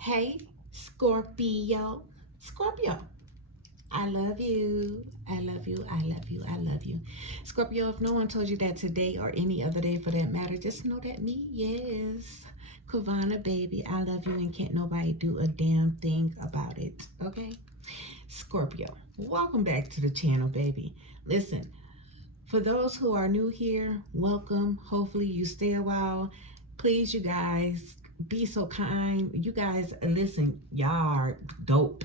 Hey, Scorpio. Scorpio. I love you. I love you. I love you. I love you. Scorpio, if no one told you that today or any other day for that matter, just know that me, yes. Kavana, baby, I love you and can't nobody do a damn thing about it. Okay? Scorpio, welcome back to the channel, baby. Listen, for those who are new here, welcome. Hopefully you stay a while. Please, you guys, be so kind. You guys, listen, y'all are dope.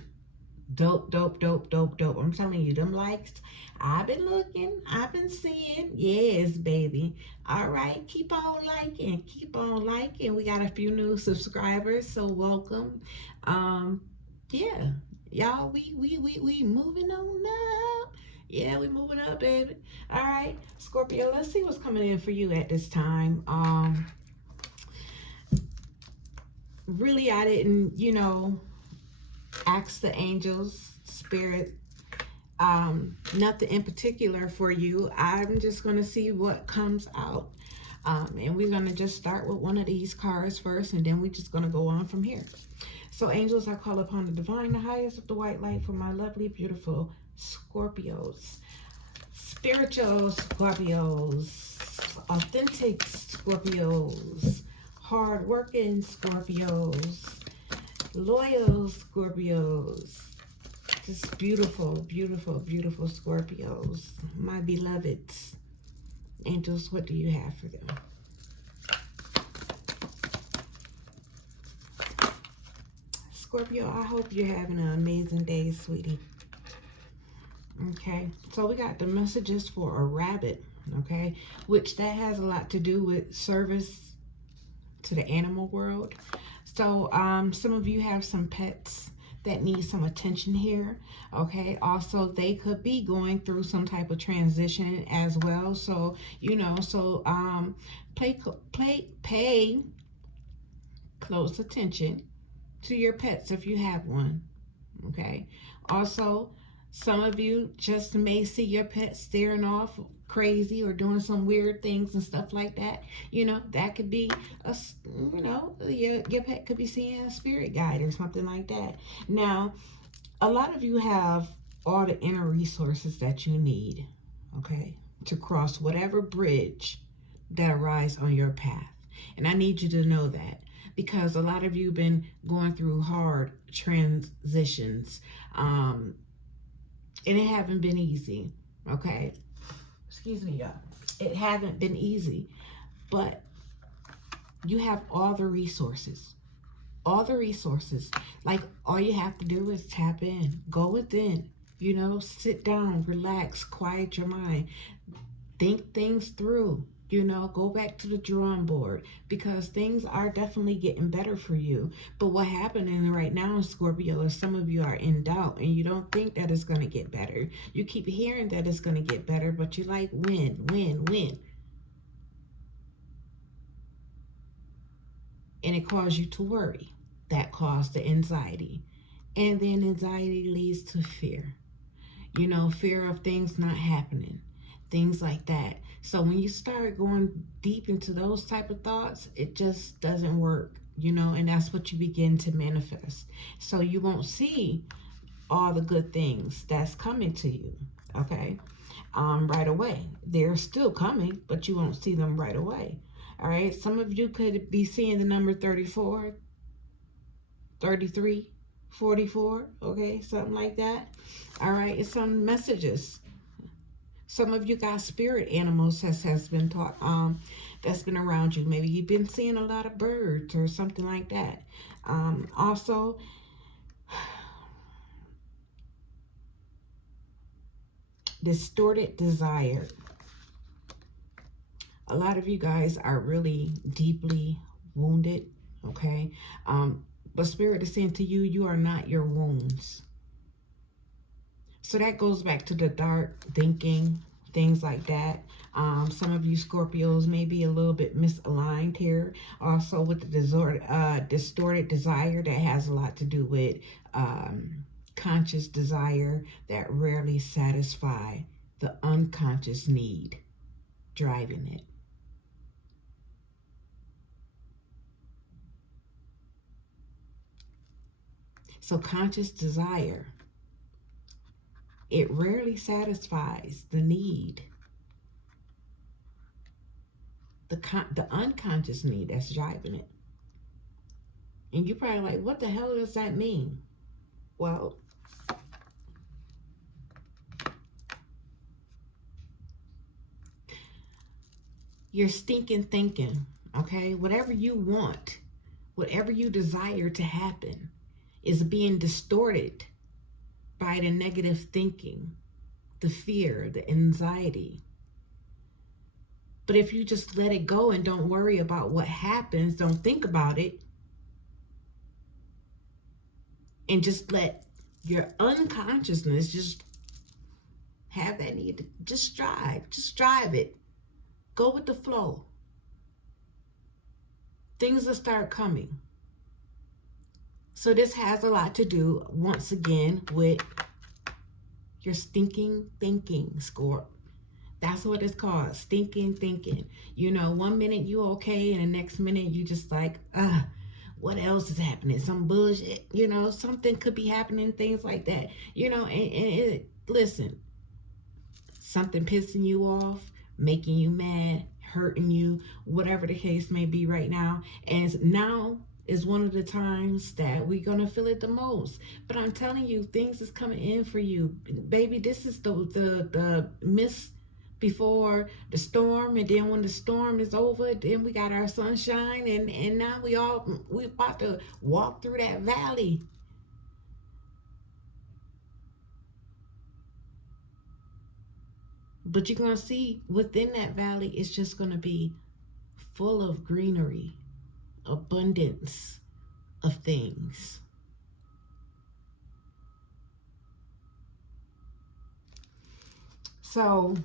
Dope, dope, dope, dope, dope. I'm telling you, them likes, I've been looking, I've been seeing. Yes, baby. All right, keep on liking, keep on liking. We got a few new subscribers, so welcome. Um, yeah, y'all, we moving on up. Yeah, we moving up, baby. All right, Scorpio, let's see what's coming in for you at this time. Really, I didn't, ask the angels, spirit, nothing in particular for you. I'm just going to see what comes out. And we're going to just start with one of these cards first, and then we're just going to go on from here. So, angels, I call upon the divine, the highest of the white light for my lovely, beautiful Scorpios. Spiritual Scorpios. Authentic Scorpios. Hard-working Scorpios. Loyal Scorpios. Just beautiful, beautiful, beautiful Scorpios. My beloveds. Angels, what do you have for them? Scorpio, I hope you're having an amazing day, sweetie. Okay, so we got the messages for a rabbit, okay, which that has a lot to do with service to the animal world. So some of you have some pets that need some attention here, okay. Also, they could be going through some type of transition as well. So pay close attention to your pets if you have one, okay. Also, some of you just may see your pet staring off crazy or doing some weird things and stuff like that. That could be your pet could be seeing a spirit guide or something like that. Now, a lot of you have all the inner resources that you need, okay, to cross whatever bridge that arises on your path. And I need you to know that, because a lot of you have been going through hard transitions, and it haven't been easy, okay. Excuse me, y'all. It haven't been easy, but you have all the resources. Like, all you have to do is tap in, go within, sit down, relax, quiet your mind, think things through, go back to the drawing board, because things are definitely getting better for you. But what happening right now, Scorpio, is some of you are in doubt and you don't think that it's going to get better. You keep hearing that it's going to get better, but you're like, when? And it caused you to worry. That caused the anxiety. And then anxiety leads to fear. Fear of things not happening, things like that. So when you start going deep into those type of thoughts, it just doesn't work, and that's what you begin to manifest. So you won't see all the good things that's coming to you, okay, right away. They're still coming, but you won't see them right away. All right, some of you could be seeing the number 34, 33, 44, okay, something like that. All right, it's some messages. Some of you got spirit animals has been taught, that's been around you. Maybe you've been seeing a lot of birds or something like that. Also, distorted desire. A lot of you guys are really deeply wounded, okay? But Spirit is saying to you, you are not your wounds. So that goes back to the dark thinking, things like that. Some of you Scorpios may be a little bit misaligned here. Also with the distorted desire, that has a lot to do with conscious desire that rarely satisfy the unconscious need driving it. So conscious desire, it rarely satisfies the need. The unconscious need that's driving it. And you're probably like, what the hell does that mean? Well, you're stinking thinking, okay? Whatever you want, whatever you desire to happen is being distorted by the negative thinking, the fear, the anxiety. But if you just let it go and don't worry about what happens, don't think about it, and just let your unconsciousness just have that need to just drive it. Go with the flow. Things will start coming. So this has a lot to do, once again, with your stinking thinking, Scorp. That's what it's called, stinking thinking. You know, 1 minute you okay, and the next minute you just like, what else is happening? Some bullshit, you know, something could be happening, things like that. You know, and listen, something pissing you off, making you mad, hurting you, whatever the case may be right now. And now is one of the times that we're going to feel it the most. But I'm telling you, things is coming in for you. Baby, this is the mist before the storm, and then when the storm is over, then we got our sunshine, and now we about to walk through that valley. But you're going to see within that valley, it's just going to be full of greenery, abundance of things. So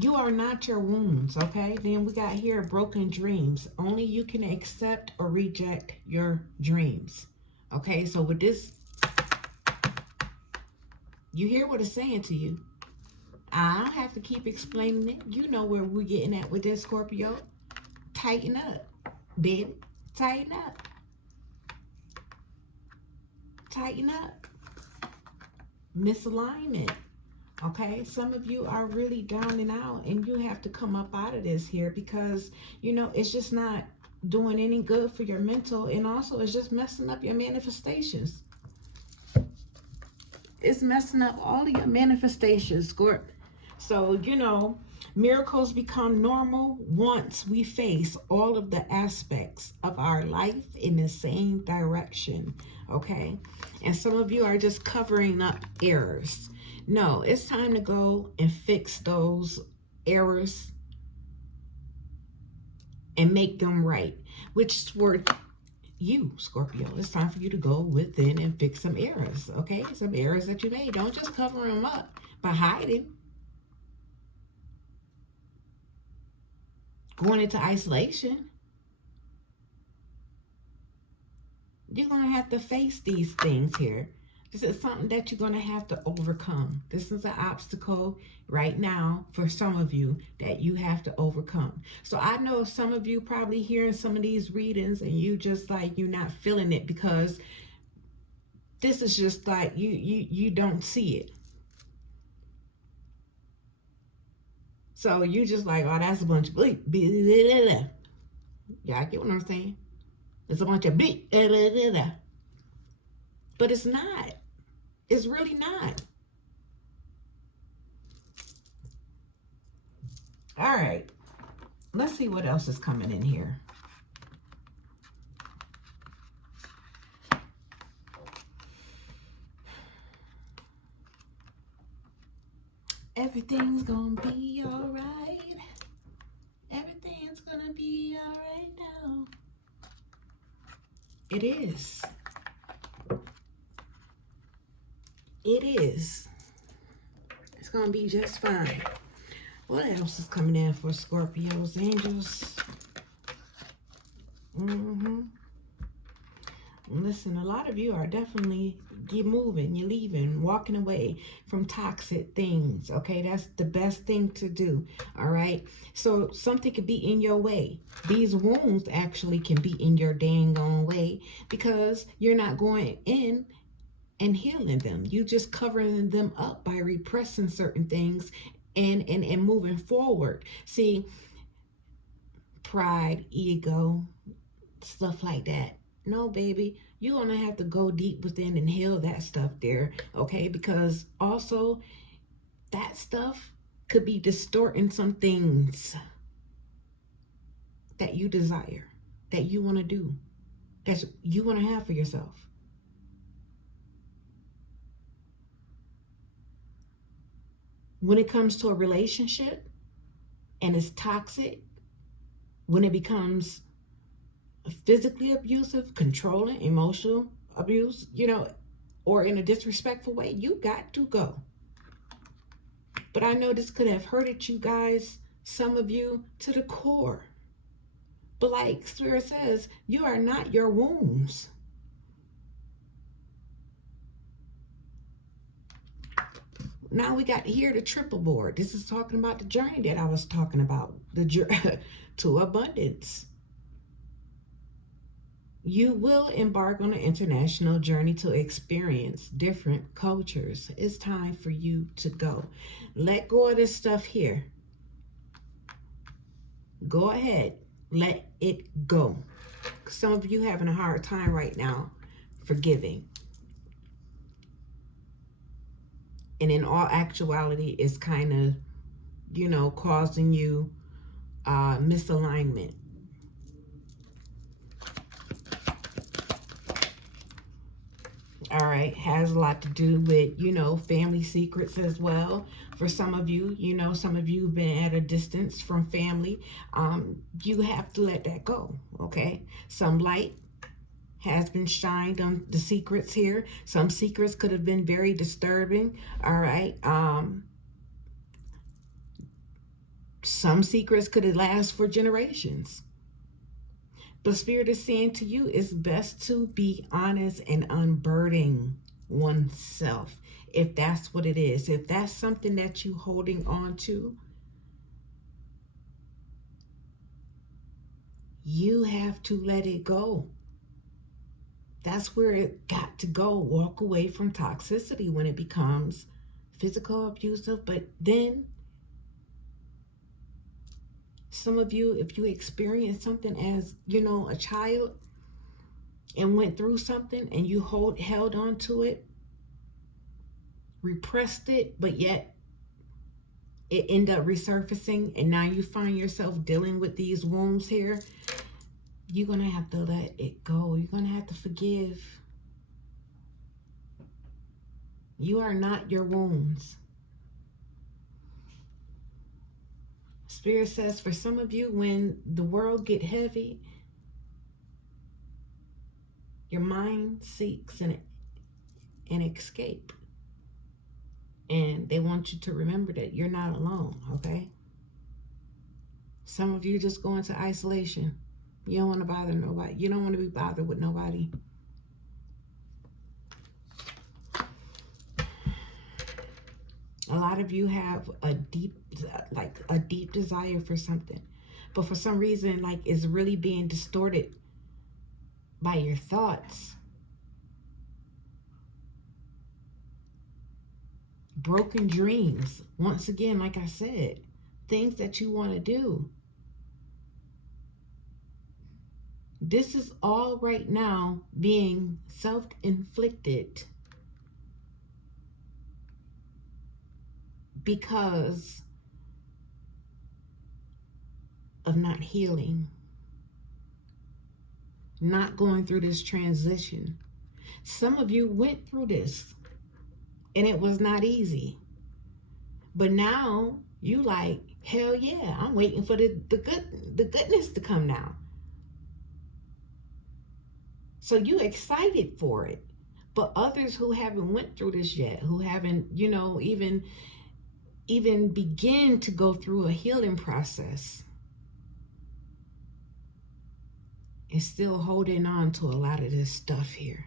you are not your wounds, okay? Then we got here broken dreams. Only you can accept or reject your dreams. Okay, so with this, you hear what it's saying to you. I don't have to keep explaining it. You know where we're getting at with this, Scorpio. Tighten up, baby. Tighten up. Tighten up. Misalignment. Okay, some of you are really down and out, and you have to come up out of this here, because, you know, it's just not doing any good for your mental, and also it's just messing up your manifestations. It's messing up all of your manifestations, Scorp. So, you know, miracles become normal once we face all of the aspects of our life in the same direction, okay? And some of you are just covering up errors. No, it's time to go and fix those errors and make them right, which is for you, Scorpio. It's time for you to go within and fix some errors, okay? Some errors that you made. Don't just cover them up by hiding. Going into isolation. You're going to have to face these things here. This is something that you're going to have to overcome. This is an obstacle right now for some of you that you have to overcome. So I know some of you probably hearing some of these readings and you just like, you're not feeling it, because this is just like you don't see it. So you just like, oh, that's a bunch of bleep. Y'all get what I'm saying? It's a bunch of bleep. But it's not. It's really not. All right. Let's see what else is coming in here. Everything's gonna be all right. Everything's gonna be all right now. It is. It is. It's gonna be just fine. What else is coming in for Scorpios, angels? Listen, a lot of you are definitely moving, you're leaving, walking away from toxic things, okay? That's the best thing to do, all right? So something could be in your way. These wounds actually can be in your dang on way, because you're not going in and healing them. You just covering them up by repressing certain things and moving forward. See, pride, ego, stuff like that. No, baby, you're gonna have to go deep within and heal that stuff there, okay? Because also that stuff could be distorting some things that you desire, that you want to do, that you want to have for yourself. When it comes to a relationship and it's toxic, when it becomes physically abusive, controlling, emotional abuse, or in a disrespectful way, you got to go. But I know this could have hurted you guys, some of you, to the core. But like Spirit says, you are not your wounds. Now we got here the triple board. This is talking about the journey that I was talking about, to abundance. You will embark on an international journey to experience different cultures. It's time for you to go. Let go of this stuff here. Go ahead. Let it go. Some of you having a hard time right now forgiving. And in all actuality, it's kind of, causing you misalignment. All right, has a lot to do with, family secrets as well. For some of you, some of you have been at a distance from family. You have to let that go, okay? Some light has been shined on the secrets here. Some secrets could have been very disturbing, all right? Some secrets could have lasted for generations. But Spirit is saying to you, it's best to be honest and unburdening oneself. If that's what it is, if that's something that you holding on to, you have to let it go. That's where it got to go. Walk away from toxicity when it becomes physical abusive. But then some of you, if you experience something as, a child and went through something and you held on to it, repressed it, but yet it ended up resurfacing, and now you find yourself dealing with these wounds here, you're going to have to let it go. You're going to have to forgive. You are not your wounds. Spirit says for some of you, when the world get heavy, your mind seeks an escape. And they want you to remember that you're not alone, okay? Some of you just go into isolation. You don't want to bother nobody. You don't want to be bothered with nobody. A lot of you have a deep desire for something. But for some reason, it's really being distorted by your thoughts. Broken dreams. Once again, like I said, things that you want to do. This is all right now being self-inflicted because of not healing, not going through this transition. Some of you went through this and it was not easy. But now you like, hell yeah, I'm waiting for the goodness to come now. So you excited for it. But others who haven't went through this yet, who haven't, even begin to go through a healing process, is still holding on to a lot of this stuff here.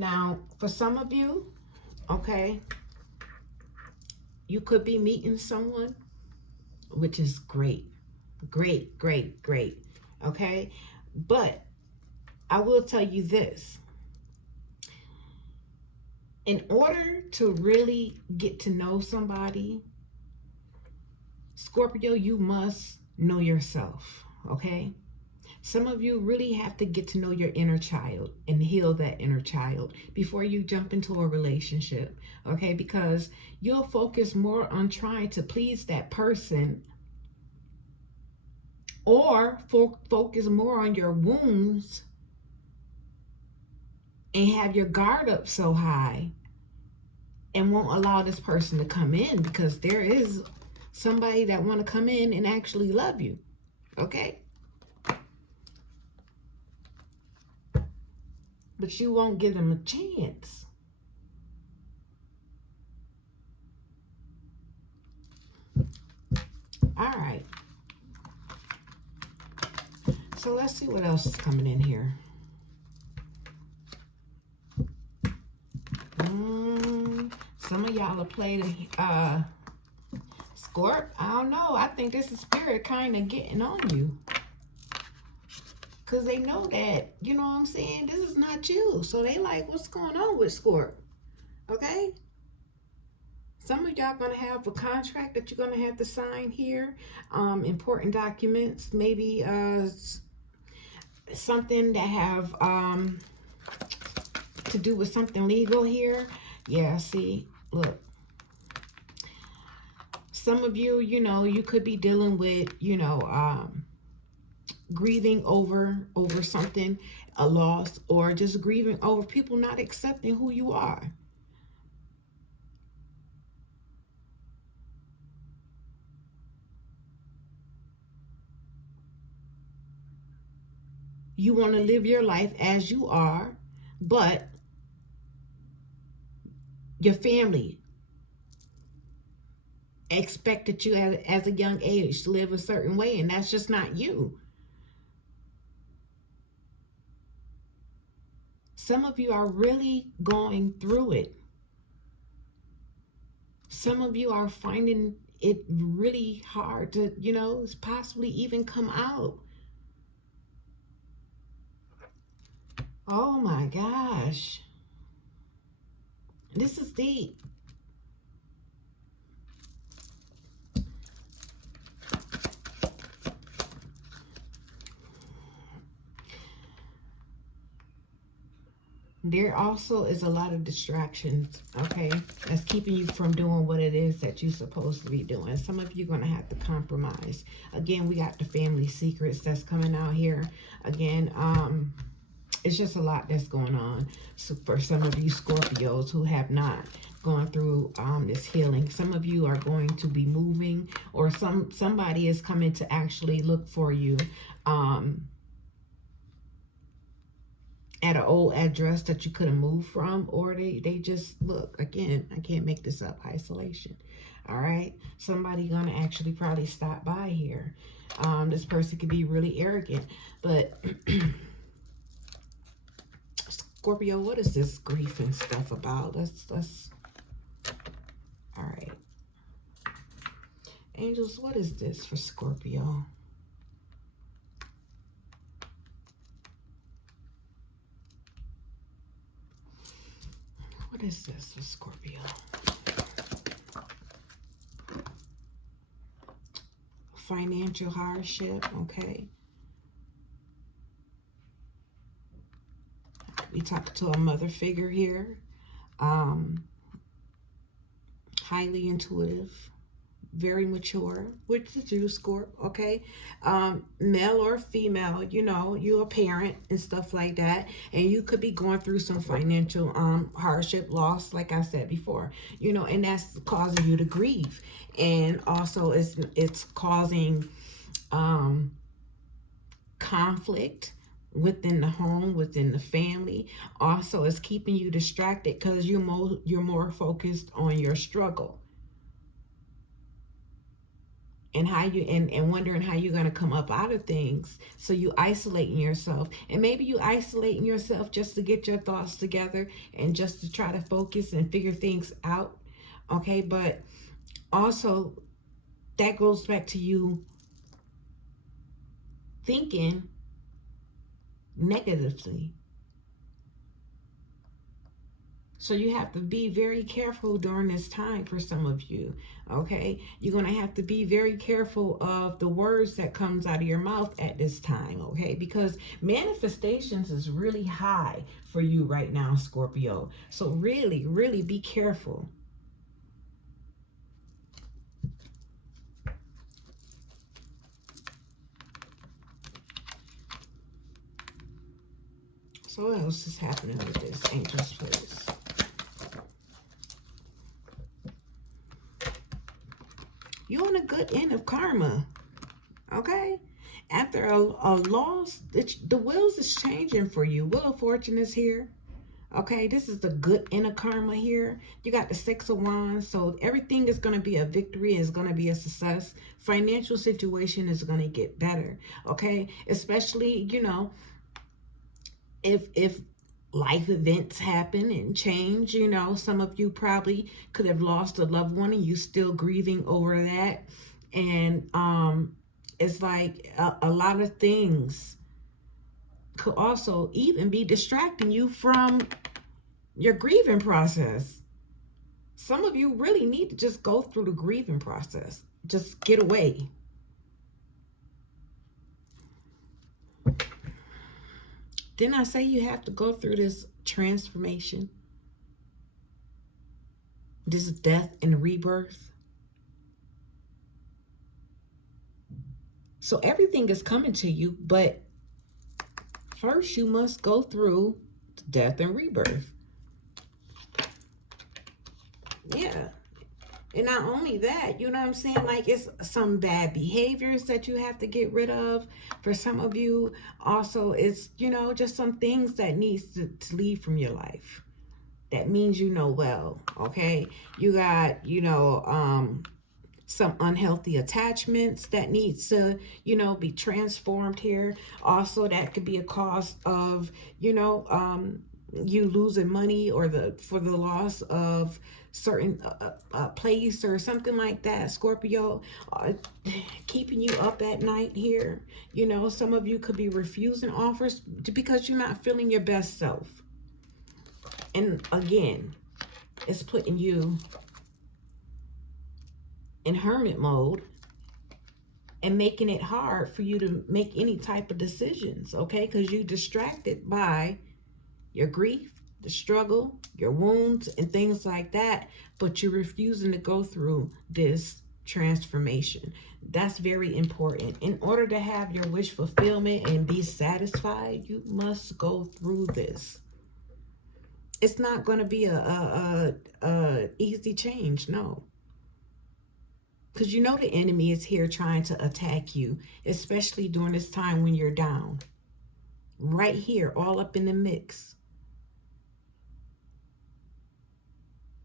Now, for some of you, okay, you could be meeting someone, which is great. Great, great, great. Okay? But I will tell you this. In order to really get to know somebody, Scorpio, you must know yourself. Okay? Some of you really have to get to know your inner child and heal that inner child before you jump into a relationship, okay? Because you'll focus more on trying to please that person, or focus more on your wounds and have your guard up so high and won't allow this person to come in, because there is somebody that want to come in and actually love you, okay? But you won't give them a chance. All right. So let's see what else is coming in here. Some of y'all will play the Scorp. I don't know. I think this is spirit kind of getting on you. Because they know that, you know what I'm saying, this is not you. So they like, what's going on with Scorp? Okay? Some of y'all going to have a contract that you're going to have to sign here. Important documents. Maybe something that have to do with something legal here. Yeah, see, look. Some of you, you know, you could be dealing with, you know, grieving over something, a loss, or just grieving over people not accepting who you are. You want to live your life as you are, but your family expected you as a young age to live a certain way, and that's just not you. Some of you are really going through it. Some of you are finding it really hard to, you know, possibly even come out. Oh my gosh. This is deep. There also is a lot of distractions, okay, that's keeping you from doing what it is that you're supposed to be doing. Some of you are going to have to compromise. Again, we got the family secrets that's coming out here. Again, it's just a lot that's going on. So for some of you Scorpios who have not gone through this healing, some of you are going to be moving, or somebody is coming to actually look for you at an old address that you couldn't move from, or they just, look, again, I can't make this up, isolation. All right, somebody gonna actually probably stop by here. This person could be really arrogant, but Scorpio, what is this grief and stuff about? Let's all right, angels, what is this for Scorpio? What is this for Scorpio? Financial hardship, okay. We talk to a mother figure here. Highly intuitive, very mature, which is you, Scorp, okay? Male or female, you know, you're a parent and stuff like that, and you could be going through some financial hardship, loss, like I said before, you know, and that's causing you to grieve. And also it's causing conflict within the home, within the family. Also, it's keeping you distracted because you're more focused on your struggle. and how you and wondering how you're going to come up out of things. So you isolating yourself, and maybe you isolating yourself just to get your thoughts together and just to try to focus and figure things out. Okay, but also that goes back to you thinking negatively. So you have to be very careful during this time for some of you, okay? You're going to have to be very careful of the words that comes out of your mouth at this time, okay? Because manifestations is really high for you right now, Scorpio. So really, really be careful. So what else is happening with this Angels, please? You're on a good end of karma, okay? After a loss, the wheels is changing for you. Wheel of Fortune is here, okay? This is the good end of karma here. You got the Six of Wands, so everything is going to be a victory, is going to be a success. Financial situation is going to get better, okay? Especially, you know, if life events happen and change, you know, some of you probably could have lost a loved one and you still grieving over that. And it's like a lot of things could also even be distracting you from your grieving process. Some of you really need to just go through the grieving process. Just get away. Didn't I say you have to go through this transformation? This death and rebirth. So everything is coming to you, but first you must go through death and rebirth. Yeah. And not only that, you know what I'm saying? Like, it's some bad behaviors that you have to get rid of. For some of you, also, it's, you know, just some things that needs to leave from your life. That means you know well, okay? You got, you know, some unhealthy attachments that needs to, you know, be transformed here. Also, that could be a cause of, you know, you losing money or for the loss of certain place or something like that, Scorpio. Keeping you up at night here. You know, some of you could be refusing offers because you're not feeling your best self. And again, it's putting you in hermit mode and making it hard for you to make any type of decisions, okay? Because you're distracted by your grief, the struggle, your wounds, and things like that, but you're refusing to go through this transformation. That's very important. In order to have your wish fulfillment and be satisfied, you must go through this. It's not going to be a easy change, no. Because you know the enemy is here trying to attack you, especially during this time when you're down. Right here, all up in the mix.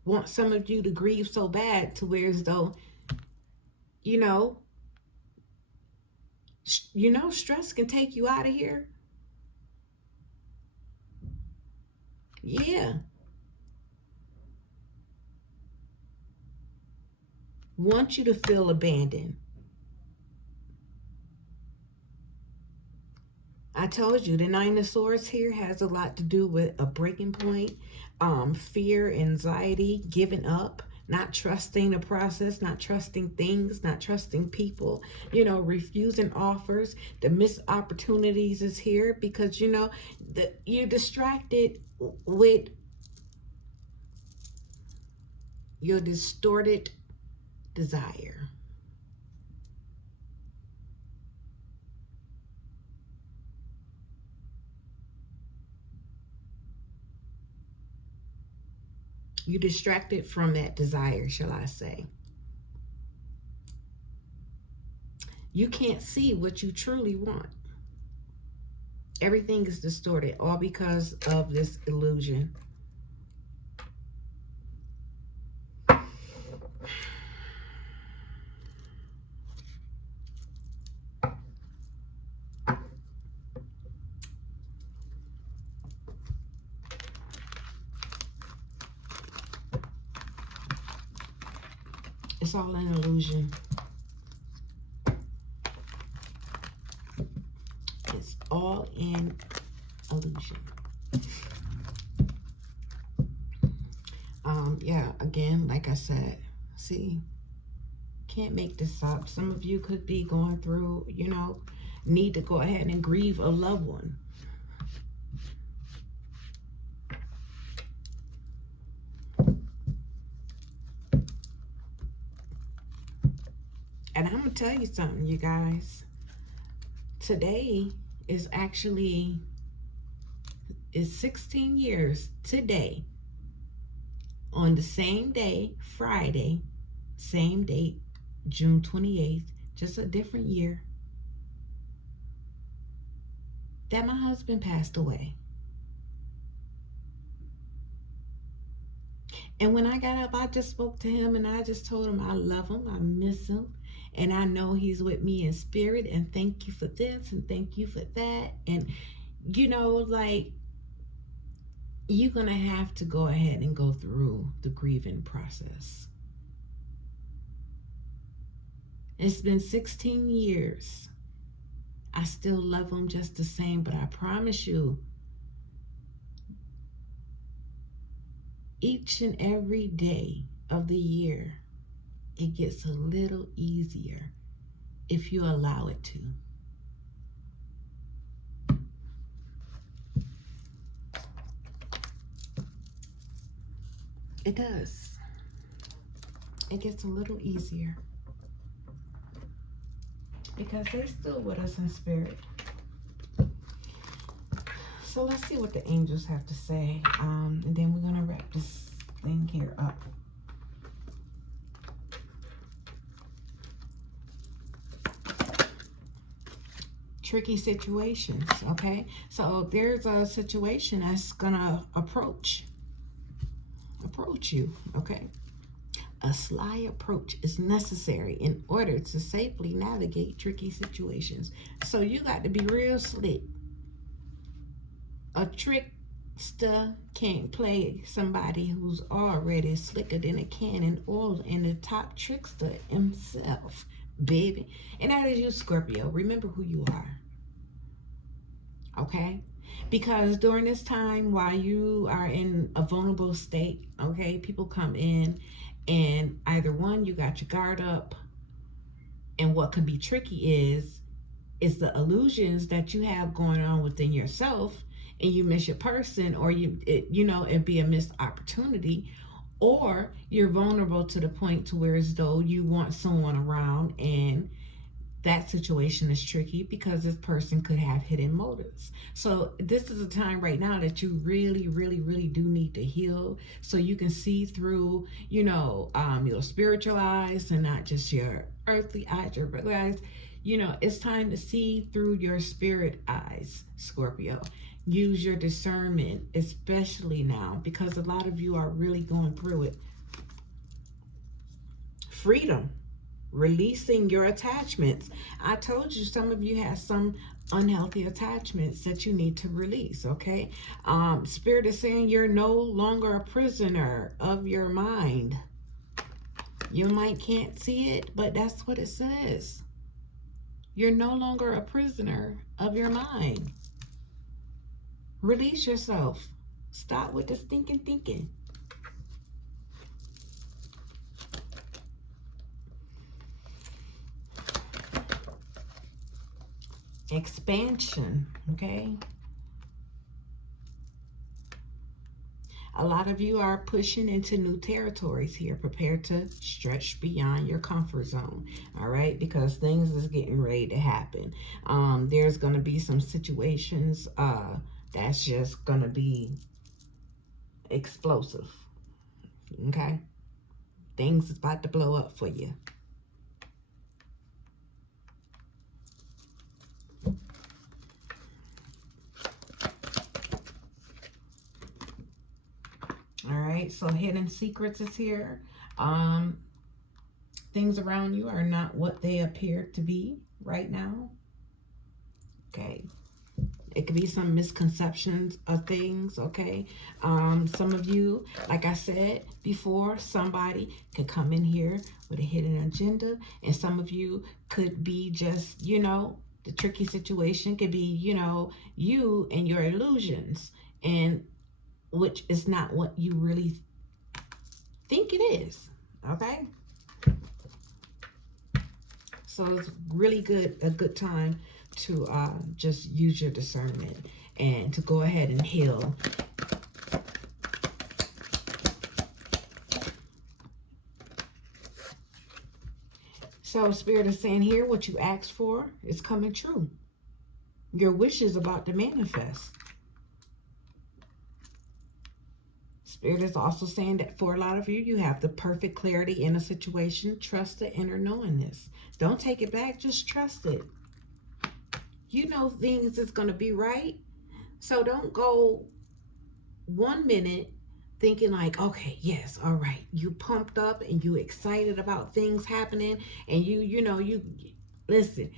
Want some of you to grieve so bad to where as though, you know, stress can take you out of here. Yeah. Want you to feel abandoned. I told you the Nine of Swords here has a lot to do with a breaking point, fear, anxiety, giving up, not trusting the process, not trusting things, not trusting people, you know, refusing offers. The missed opportunities is here because, you know, you're distracted with your distorted desire. You're distracted from that desire, shall I say. You can't see what you truly want. Everything is distorted, all because of this illusion. It's all an illusion. It's all an illusion. Yeah, again, like I said, see, can't make this up. Some of you could be going through, you know, need to go ahead and grieve a loved one. And I'm going to tell you something, you guys. Today is actually, is 16 years today. On the same day, Friday, same date, June 28th, just a different year, that my husband passed away. And when I got up, I just spoke to him and I just told him I love him, I miss him, and I know he's with me in spirit, and thank you for this and thank you for that. And, you know, like, you're going to have to go ahead and go through the grieving process. It's been 16 years. I still love him just the same, but I promise you, each and every day of the year, it gets a little easier if you allow it to. It does. It gets a little easier because they're still with us in spirit. So let's see what the angels have to say, and then we're going to wrap this thing here up. Tricky situations, okay? So there's a situation that's going to approach you, okay? A sly approach is necessary in order to safely navigate tricky situations. So you got to be real slick. A trickster can't play somebody who's already slicker than a can in oil, and the top trickster himself, baby. And that is you, Scorpio. Remember who you are. Okay? Because during this time, while you are in a vulnerable state, okay, people come in and either one, you got your guard up, and what could be tricky is the illusions that you have going on within yourself, and you miss your person, or it'd be a missed opportunity, or you're vulnerable to the point to where as though you want someone around, and that situation is tricky because this person could have hidden motives. So this is a time right now that you really, really, really do need to heal, so you can see through, your spiritual eyes and not just your earthly eyes, your regular eyes. It's time to see through your spirit eyes, Scorpio. Use your discernment, especially now, because a lot of you are really going through it. Freedom. Releasing your attachments. I told you some of you have some unhealthy attachments that you need to release, okay? Spirit is saying you're no longer a prisoner of your mind. Your mind can't see it, but that's what it says. You're no longer a prisoner of your mind. Release yourself. Stop with the stinking thinking. Expansion, okay? A lot of you are pushing into new territories here. Prepare to stretch beyond your comfort zone, all right? Because things is getting ready to happen. There's going to be some situations that's just going to be explosive, okay? Things is about to blow up for you. All right, so hidden secrets is here. Things around you are not what they appear to be right now. Okay. It could be some misconceptions of things, okay? Some of you, like I said before, somebody could come in here with a hidden agenda, and some of you could be just, you know, the tricky situation could be, you know, you and your illusions, and which is not what you really think it is, okay? So it's really a good time to just use your discernment and to go ahead and heal. So Spirit is saying here, what you asked for is coming true. Your wish is about to manifest. Spirit is also saying that for a lot of you, you have the perfect clarity in a situation. Trust the inner knowingness. Don't take it back. Just trust it. You know things is going to be right. So don't go 1 minute thinking like, okay, yes, all right. You pumped up and you excited about things happening. And you listen,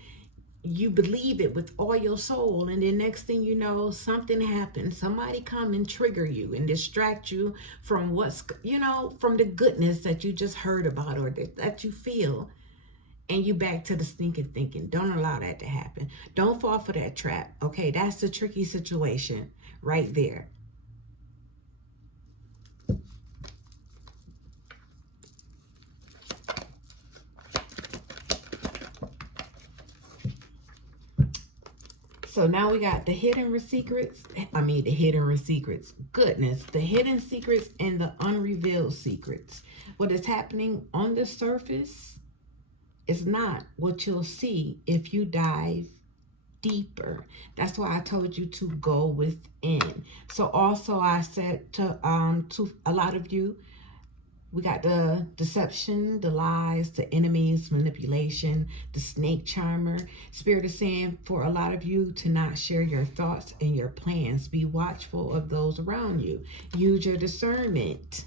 you believe it with all your soul, and then next thing you know, something happens. Somebody come and trigger you and distract you from what's, you know, from the goodness that you just heard about or that you feel, and you back to the stinking thinking. Don't allow that to happen. Don't fall for that trap. Okay, that's the tricky situation right there. So now we got the hidden secrets. Goodness, the hidden secrets and the unrevealed secrets. What is happening on the surface is not what you'll see if you dive deeper. That's why I told you to go within. So also I said to a lot of you, we got the deception, the lies, the enemies, manipulation, the snake charmer. Spirit is saying for a lot of you to not share your thoughts and your plans. Be watchful of those around you. Use your discernment.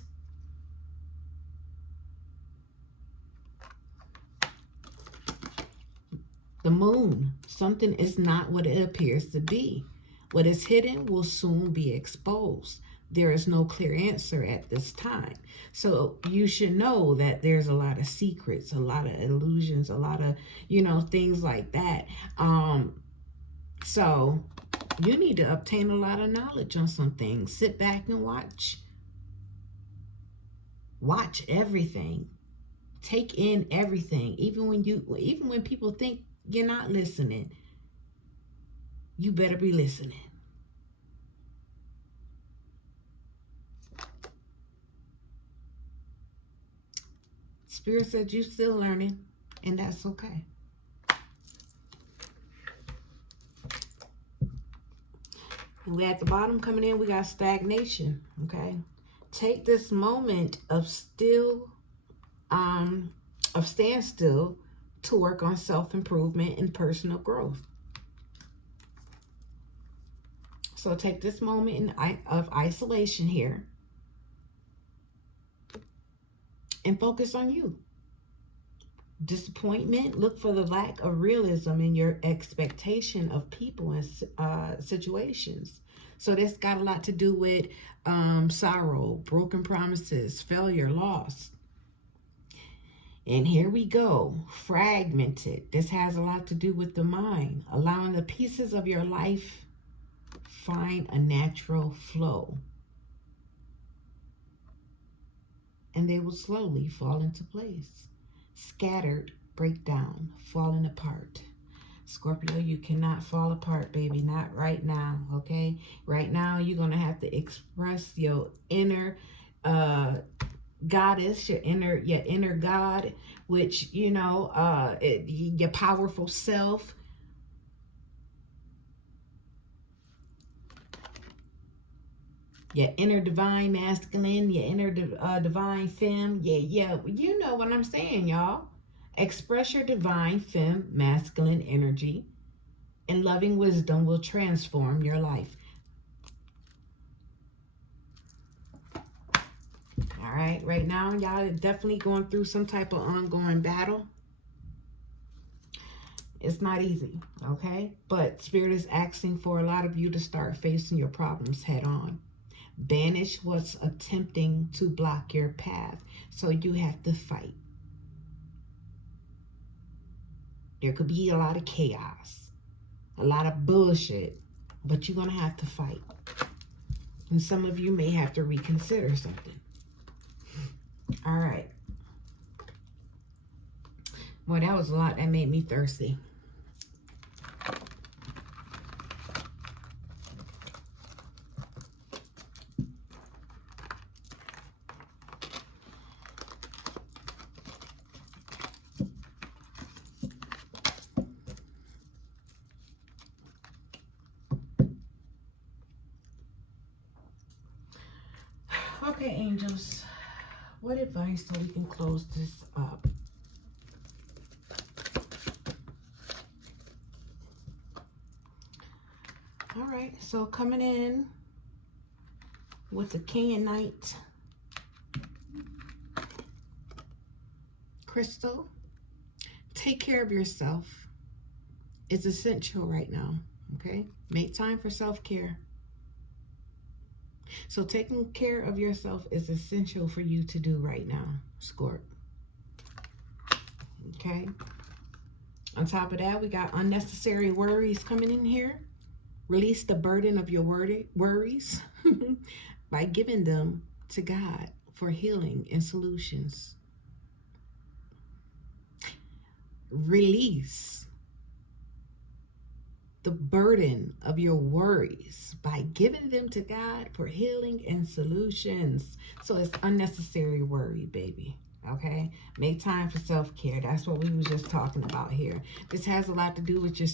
The moon. Something is not what it appears to be. What is hidden will soon be exposed. There is no clear answer at this time. So you should know that there's a lot of secrets, a lot of illusions, a lot of, you know, things like that. So you need to obtain a lot of knowledge on some things. Sit back and watch. Watch everything. Take in everything. Even when people think you're not listening, you better be listening. Spirit said you're still learning, and that's okay. And we at the bottom coming in, we got stagnation, okay? Take this moment of standstill to work on self-improvement and personal growth. So take this moment of isolation here and focus on you. Disappointment, look for the lack of realism in your expectation of people and situations. So this got a lot to do with sorrow, broken promises, failure, loss. And here we go, fragmented. This has a lot to do with the mind, allowing the pieces of your life find a natural flow. And they will slowly fall into place. Scattered, break down, falling apart. Scorpio, you cannot fall apart, baby. Not right now, okay? Right now, you're going to have to express your inner goddess, your inner God, which, you know, your powerful self. Your inner divine masculine, your inner divine femme. Yeah, you know what I'm saying, y'all. Express your divine femme masculine energy, and loving wisdom will transform your life. All right, right now, y'all are definitely going through some type of ongoing battle. It's not easy, okay? But Spirit is asking for a lot of you to start facing your problems head on. Banish what's attempting to block your path. So you have to fight. There could be a lot of chaos, a lot of bullshit, but you're going to have to fight. And some of you may have to reconsider something. All right. Well, that was a lot. That made me thirsty. Okay, angels, what advice so we can close this up? All right, so coming in with the Canaanite crystal, take care of yourself. It's essential right now, okay? Make time for self-care. So taking care of yourself is essential for you to do right now, Scorp. Okay? On top of that, we got unnecessary worries coming in here. Release the burden of your worries by giving them to God for healing and solutions. Release the burden of your worries by giving them to God for healing and solutions. So it's unnecessary worry, baby. Okay? Make time for self-care. That's what we were just talking about here. This has a lot to do with your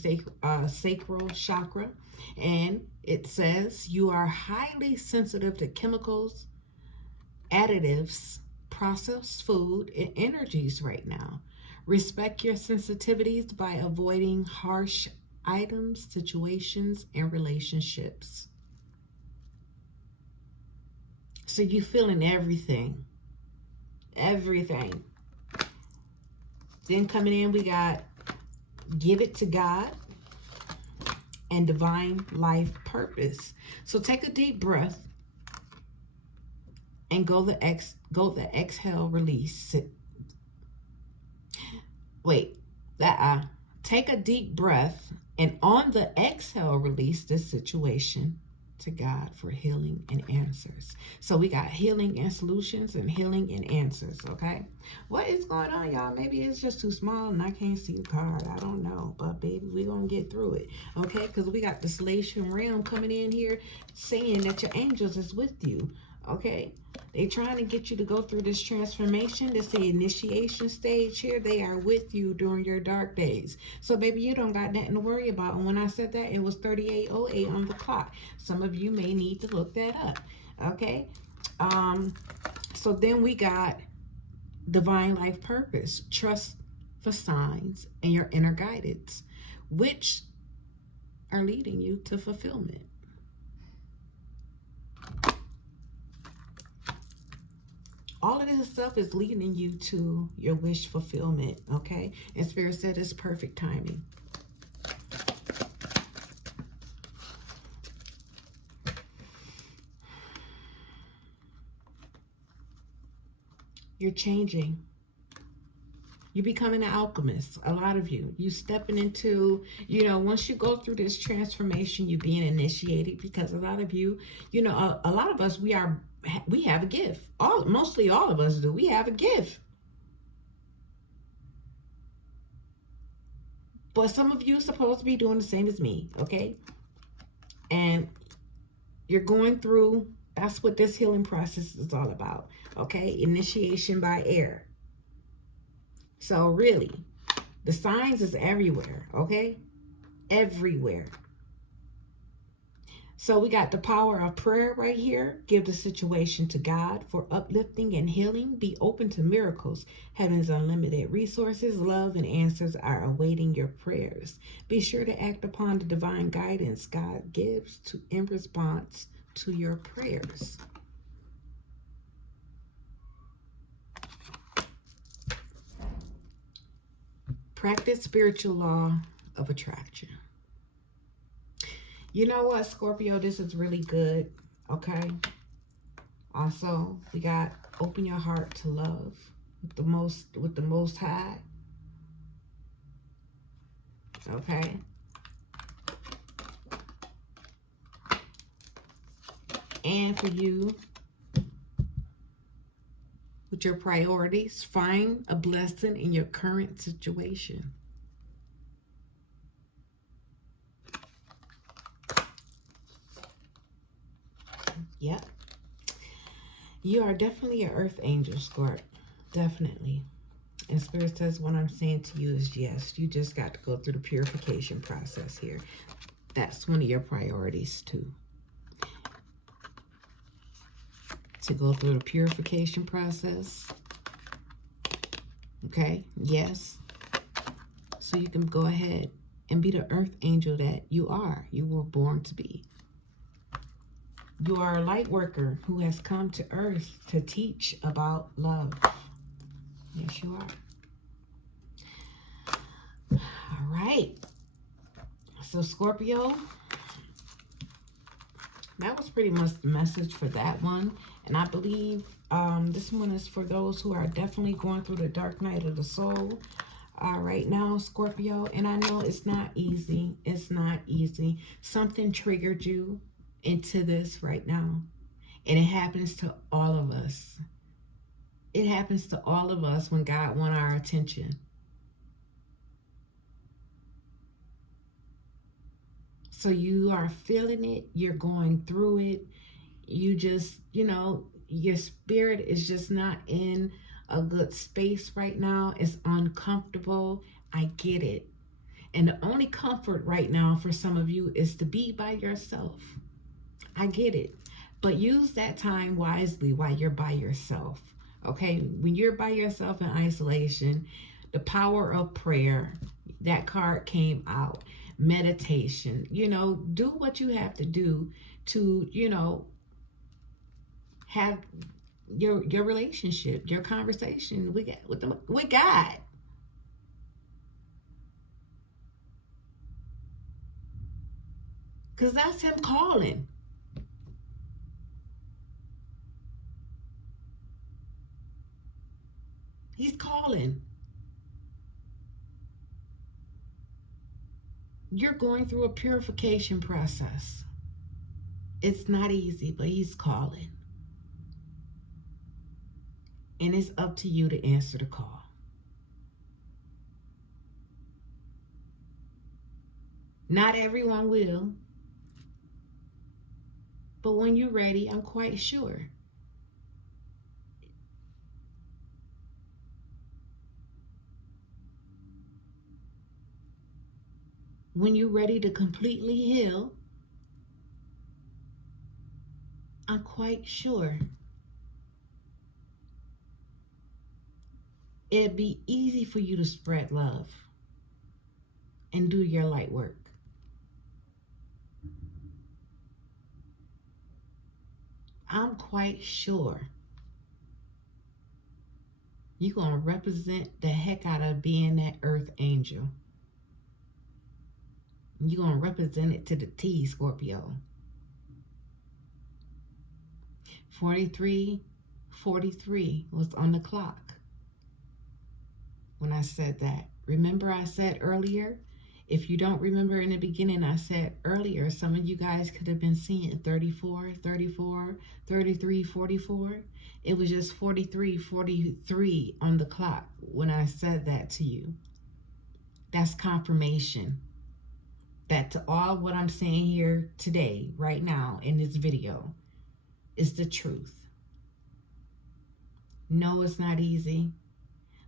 sacral chakra. And it says you are highly sensitive to chemicals, additives, processed food, and energies right now. Respect your sensitivities by avoiding harsh items, situations, and relationships. So you feeling everything. Everything. Then coming in, we got give it to God and divine life purpose. So take a deep breath and go the exhale release. Take a deep breath and on the exhale release this situation to God for healing and answers. So we got healing and solutions and healing and answers, okay? What is going on, y'all? Maybe it's just too small and I can't see the card. I don't know. But, baby, we're going to get through it, okay? Because we got the Celestial Realm coming in here saying that your angels is with you, okay? They trying to get you to go through this transformation. This is the initiation stage here. They are with you during your dark days. So, baby, you don't got nothing to worry about. And when I said that, it was 38:08 on the clock. Some of you may need to look that up. Okay? So then we got divine life purpose. Trust for signs and your inner guidance, which are leading you to fulfillment. All of this stuff is leading you to your wish fulfillment, okay? And Spirit said it's perfect timing. You're changing. You're becoming an alchemist, a lot of you. You stepping into, once you go through this transformation, you're being initiated because a lot of you, a lot of us, we have a gift. Mostly all of us do. We have a gift. But some of you are supposed to be doing the same as me, okay? And you're going through, that's what this healing process is all about, okay? Initiation by air. So really, the signs is everywhere, okay? Everywhere. So we got the power of prayer right here. Give the situation to God for uplifting and healing. Be open to miracles. Heaven's unlimited resources, love, and answers are awaiting your prayers. Be sure to act upon the divine guidance God gives in response to your prayers. Practice spiritual law of attraction. You know what, Scorpio, this is really good, okay? Also, we got open your heart to love with the most high. Okay? And for you, with your priorities, find a blessing in your current situation. Yep. You are definitely an earth angel, Scorp. Definitely. And Spirit says what I'm saying to you is yes, you just got to go through the purification process here. That's one of your priorities too. To go through the purification process. Okay, yes. So you can go ahead and be the earth angel that you are. You were born to be. You are a light worker who has come to earth to teach about love. Yes, you are. All right. So Scorpio, that was pretty much the message for that one. And I believe this one is for those who are definitely going through the dark night of the soul right now, Scorpio. And I know it's not easy. It's not easy. Something triggered you into this right now. And it happens to all of us. It happens to all of us when God wants our attention. So you are feeling it. You're going through it. You just, your spirit is just not in a good space right now. It's uncomfortable. I get it. And the only comfort right now for some of you is to be by yourself. I get it. But use that time wisely while you're by yourself. Okay? When you're by yourself in isolation, the power of prayer, that card came out. Meditation, do what you have to do to, have your relationship, your conversation with God. Because that's him calling. He's calling. You're going through a purification process. It's not easy, but he's calling. And it's up to you to answer the call. Not everyone will. But when you're ready, I'm quite sure. When you're ready to completely heal, I'm quite sure it'd be easy for you to spread love and do your light work. I'm quite sure you're going to represent the heck out of being that earth angel. You're going to represent it to the T, Scorpio. 43:43 was on the clock when I said that. Remember I said earlier, if you don't remember in the beginning, I said earlier, some of you guys could have been seeing 34, 34, 33, 44. It was just 43:43 on the clock when I said that to you. That's confirmation that to all what I'm saying here today, right now in this video, is the truth. No, it's not easy,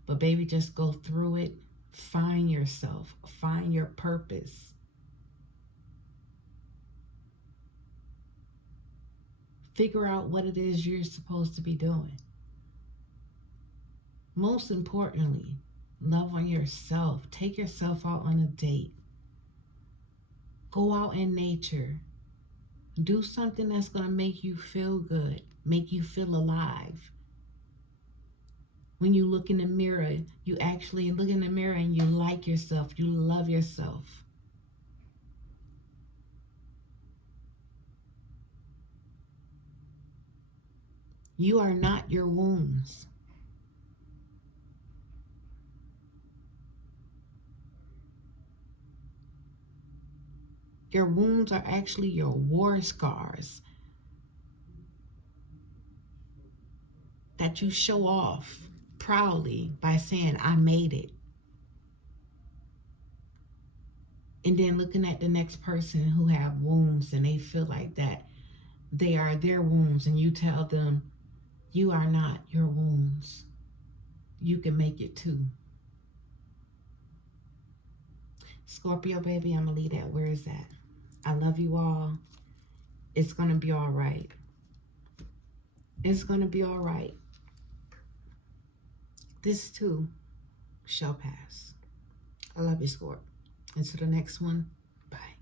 but baby, just go through it. Find yourself, find your purpose. Figure out what it is you're supposed to be doing. Most importantly, love on yourself. Take yourself out on a date. Go out in nature. Do something that's going to make you feel good, make you feel alive. When you look in the mirror, you actually look in the mirror and you like yourself. You love yourself. You are not your wounds. Your wounds are actually your war scars that you show off proudly by saying, I made it. And then looking at the next person who have wounds and they feel like that they are their wounds, and you tell them, you are not your wounds. You can make it too. Scorpio, baby, I'm going to leave that where it's at. I love you all. It's going to be all right. It's going to be all right. This too shall pass. I love you, Scorp. Until the next one, bye.